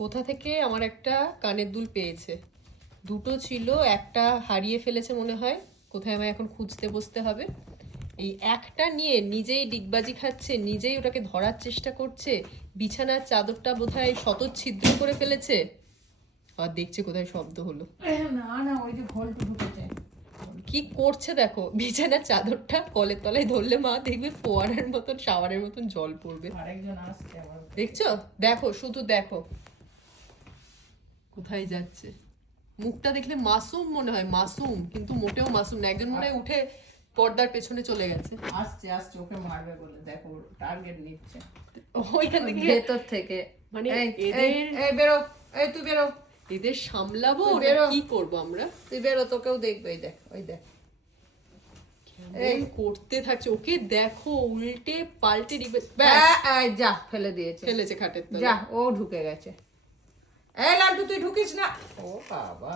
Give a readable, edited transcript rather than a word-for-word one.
কোথা থেকে আমার একটা কানের দুল পেয়েছে, দুটো ছিল, একটা হারিয়ে ফেলেছে মনে হয়, কোথায় আমায় এখন খুঁজতে বসতে হবে। এই একটা নিয়ে নিজেই ডিগবাজি খাচ্ছে, নিজেই ওটাকে ধরার চেষ্টা করছে। বিছানার চাদরটা বোধহয় শতচ্ছিদ্র করে ফেলেছে। আর দেখছে কোথায় শব্দ হলো। না না, ওই যে ঘোলটু ঢুকেছে। কি করছে দেখো, বিছানার চাদরটা কলের তলায় ধরলে মা দেখবে ফোয়ারার মতন, শাওয়ারের মতন জল পড়বে। আরেকজন আসছে আবার। দেখছো, দেখো, শুধু দেখো কোথায় যাচ্ছে। মুখটা দেখলে মাসুম মনে হয়, মাসুম, কিন্তু মোটেও মাসুম না। একজন মনে হয় উঠে পর্দার পেছনে চলে গেছে। আসছে আসছে, ওকে মারবে বলে দেখো টার্গেট নিচ্ছে ওইখান থেকে, ভেতর থেকে। মানে এই বেরো, এই তুই বেরো, এদের সামলাবো তুই না বেরো। কি করবো আমরা? তুই বেরো, তোকেও দেখবে। এই দেখ, ওই দেখ, এই করতে থাকছে। ওকে দেখো, উল্টে পাল্টে এই যা ফেলে দিয়েছে, ফেলেছে খাটের তলায়। যা, ও ঢুকে গেছে। এই লালটু তুই ঢুকিস না। ও বাবা।